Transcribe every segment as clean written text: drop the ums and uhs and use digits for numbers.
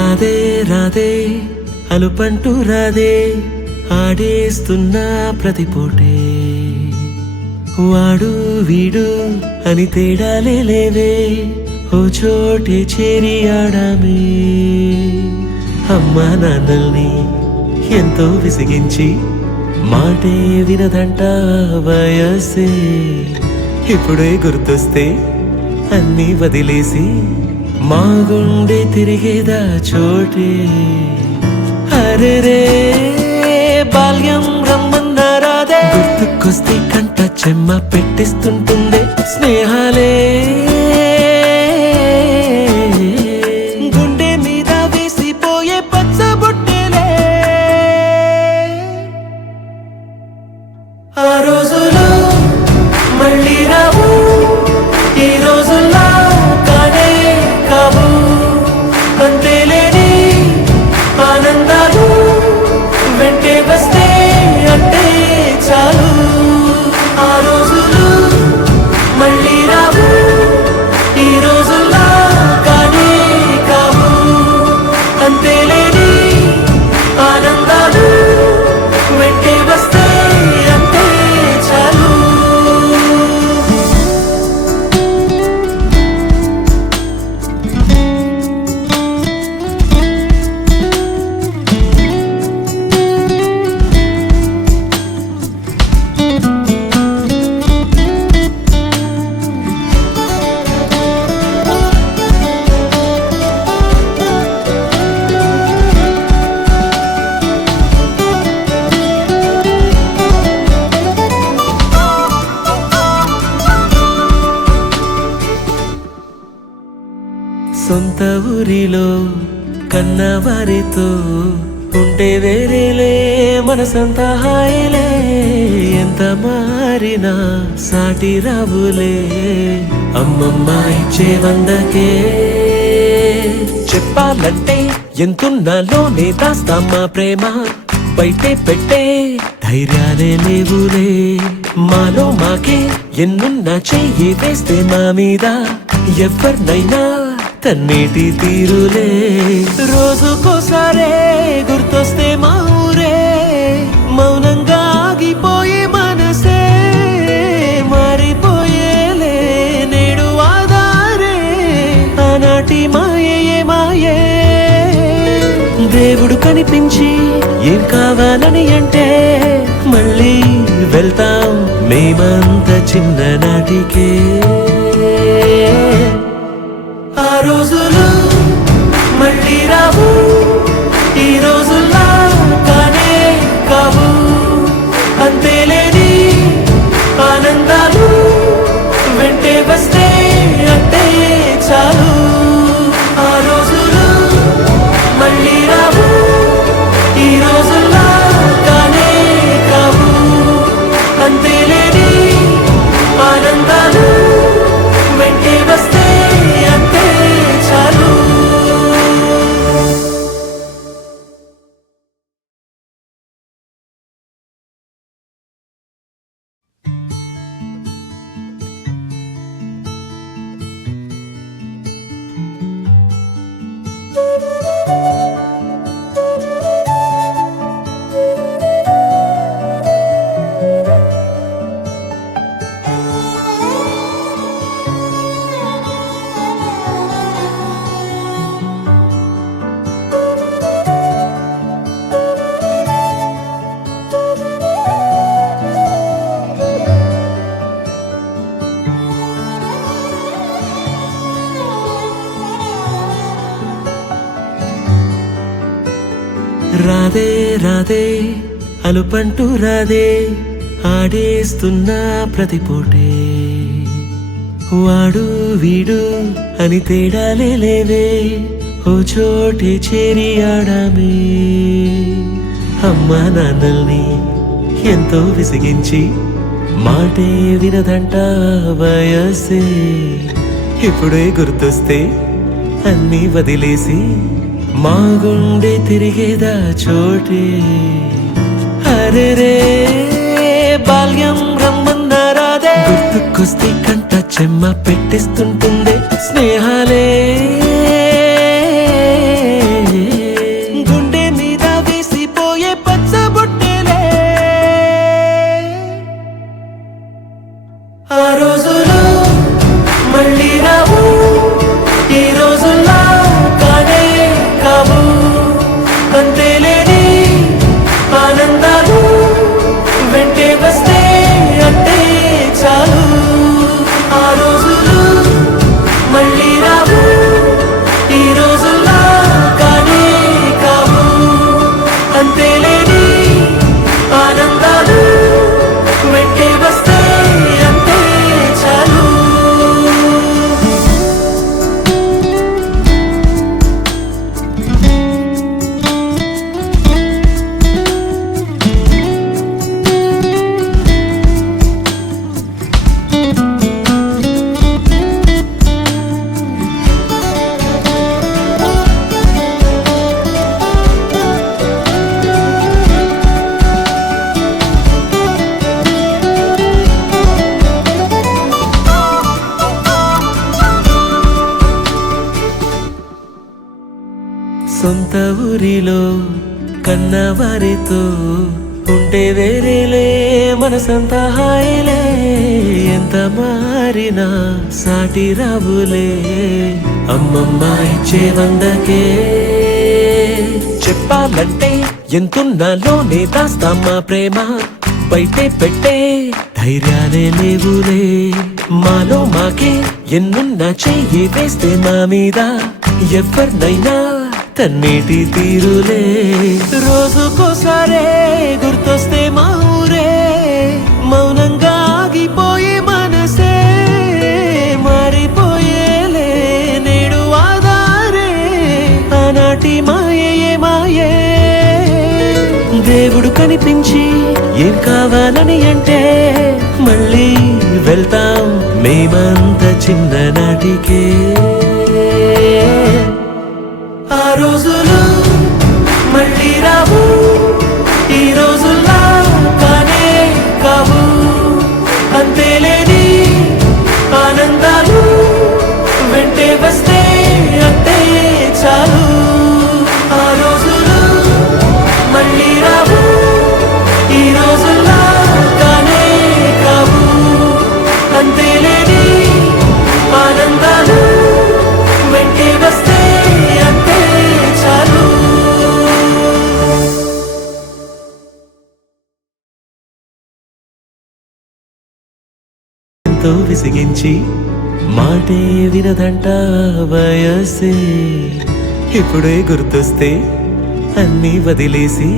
రాధే రాధే అలుపంటూ రాధే ఆడేస్తున్నా ప్రతి పూటే వాడు వీడు అని తేడాలే లేవే ఓ చోటే చేరి ఆడామే అమ్మా నాన్నల్ని ఎంతో విసిగించి మాటే వినదంట వయసే ఇప్పుడే గుర్తొస్తే అన్నీ వదిలేసి మా గుండె తిరిగేదా చోటే అరే రే బాల్యం రమ్మన్నారాదే గుర్తుకొస్తే కంట చెమ్మ పెట్టిస్తుంటుందే స్నేహాలే గుండె మీద వేసిపోయే పచ్చబొట్టేలే ఆ రోజులు మళ్ళీ రావు ఈ రోజుల్లో కానే కావు అంతేలేని ఆనందాలు వెంటే వస్తే అంటే చాలు ఆ రోజులు మళ్ళీ రావు ఈ రోజుల్లో కానే కావు అంతేలేని ఆనందాలు వెంటే వస్తే అంటే చాలు సొంత ఊరిలో కన్నవారితో ఉంటే వేరేలే మనసంతా హాయిలే ఎంత మారినా సాటి రావులే అమ్మమ్మ ఇచ్చే వందకే చెప్పాలంటే ఎంతున్నాలోనే దాస్తామా ప్రేమ బయటే పెట్టే ధైర్యాలే లేవులే మాలో మాకే ఎన్నున్నా చెయ్యి వేస్తే మా మీద ఎవరినైనా తన్నేటి తీరులే రోజుకోసారే గుర్తొస్తే మా ఊరే మౌనంగా ఆగిపోయే మనసే మారిపోయేలే నేడు ఆధారే ఆనాటి మాయే మాయే దేవుడు కనిపించి ఏం కావాలని అంటే మళ్ళీ వెళ్తాం మేమంత చిన్ననాటికే ఆ రోజులు మళ్ళీ రావు ఈ రోజుల్లో కానే కావు అంతేలేని ఆనందాలు వెంటే వస్తే అంటే చాలు ఆ రోజులు మళ్ళీ రావు ఈ రోజుల్లో కానే కావు అంతేలేని ఆనందాలు వెంటే వస్తే అంటే చాలు రాధే రాధే అలుపంటూ రాధే ఆడేస్తున్నా ప్రతి పూటే వాడు వీడు అని తేడాలే లేవే ఓ చోటే చేరి ఆడామే అమ్మా నాన్నల్ని ఎంతో విసిగించి మాటే వినదంట వయసే ఇప్పుడే గుర్తొస్తే అన్నీ వదిలేసి మా గుండె తిరిగేదా చోటే అరే రే బాల్యం రమ్మన్నారాదే గుర్తుకొస్తే కంట చెమ్మ పెట్టిస్తుంటుందే స్నేహాలే సొంత ఊరిలో కన్నవారితో ఉంటే వేరేలే మనసంతా హాయిలే ఎంత మారినా సాటి రావులే అమ్మమ్మ ఇచ్చే వందకే చెప్పాలంటే ఎంతున్నాలోనే దాస్తామా ప్రేమ బయటే పెట్టే ధైర్యాలే లేవులే మాలో మాకే ఎన్నున్నా చెయ్యి వేస్తే మా మీద ఎవరినైనా తన్నేటి తీరులే రోజుకోసారే గుర్తొస్తే మా ఊరే మౌనంగా ఆగిపోయే మనసే మారిపోయేలే నేడు ఆధారే ఆనాటి మాయే మాయే దేవుడు కనిపించి ఏం కావాలని అంటే మళ్ళీ వెళ్తాం మేమంత చిన్ననాటికే ఆ రోజులు మళ్ళీ రావు ఈ రోజుల్లా కానే కావు అంతేలేని ఆనందాలు వెంటే వస్తే అంతే చాలు ఆ రోజులు మళ్ళీ రావు ఈ రోజుల్లా కానే కావు అంతేలేని ఆనందాలు వెంటే వస్తే అంతే చాలు ఎంతో విసిగించి మాటే వినదంట వయసే ఇప్పుడే గుర్తొస్తే అన్నీ వదిలేసి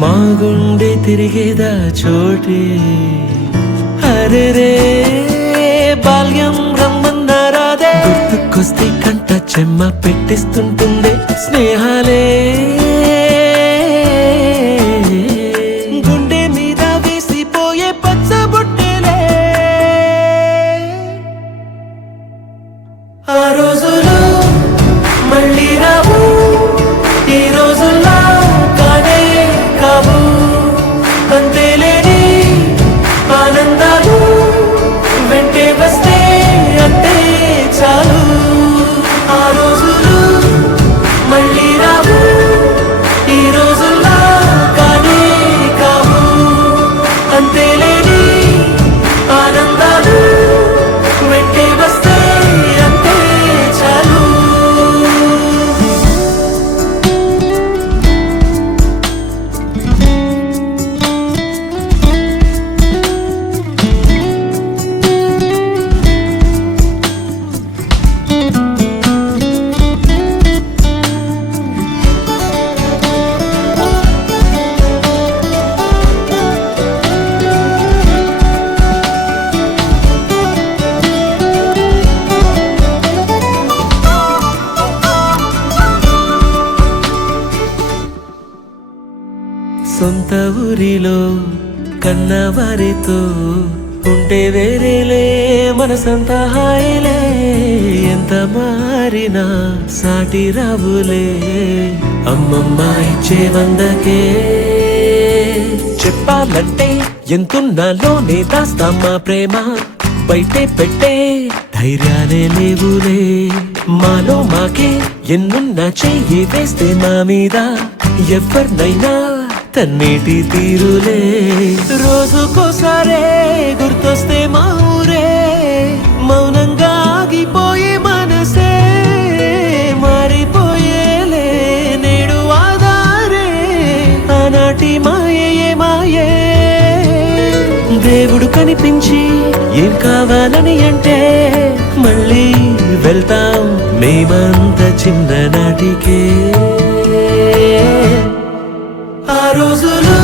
మా గుండె తిరిగేదా చోటే అరెరే బాల్యం రమ్మన్నారాదే గుర్తుకొస్తే కంట చెమ్మ పెట్టిస్తుంటుంది స్నేహాలే గుండె మీద వేసిపోయే పచ్చబొట్టెలే ఆ రోజులు మళ్ళీ రావు ఈ రోజుల్లా కానే కావు అంతేలేని ఆనందాలు వెంటే వస్తే అంతే చాలు ఆ రోజులు మళ్ళీ రావు ఈ రోజుల్లా కానే కావు అంతేలేని ఆనందాలు వెంటే వస్తే అంతే చాలు సొంత ఊరిలో కన్నవారితో ఉంటే వేరేలే మనసంతా హాయిలే ఎంత మారినా సాటి రావులే అమ్మమ్మ ఇచ్చే వందకే చెప్పాలంటే ఎంతున్నాలోనే దాస్తామా ప్రేమ బయటే పెట్టే ధైర్యాలే లేవులే మాలో మాకే ఎన్నున్నా చెయ్యి వేస్తే మా మీద ఎవరినైనా తన్నేటి తీరులే రోజుకోసారే గుర్తొస్తే మా ఊరే మౌనంగా ఆగిపోయే మనసే మారిపోయేలే నేడు ఆధారే ఆనాటి మాయే మాయే దేవుడు కనిపించి ఏం కావాలని అంటే మళ్ళీ వెళ్తాం మేమంత చిన్ననాటికే ఆ రోజులు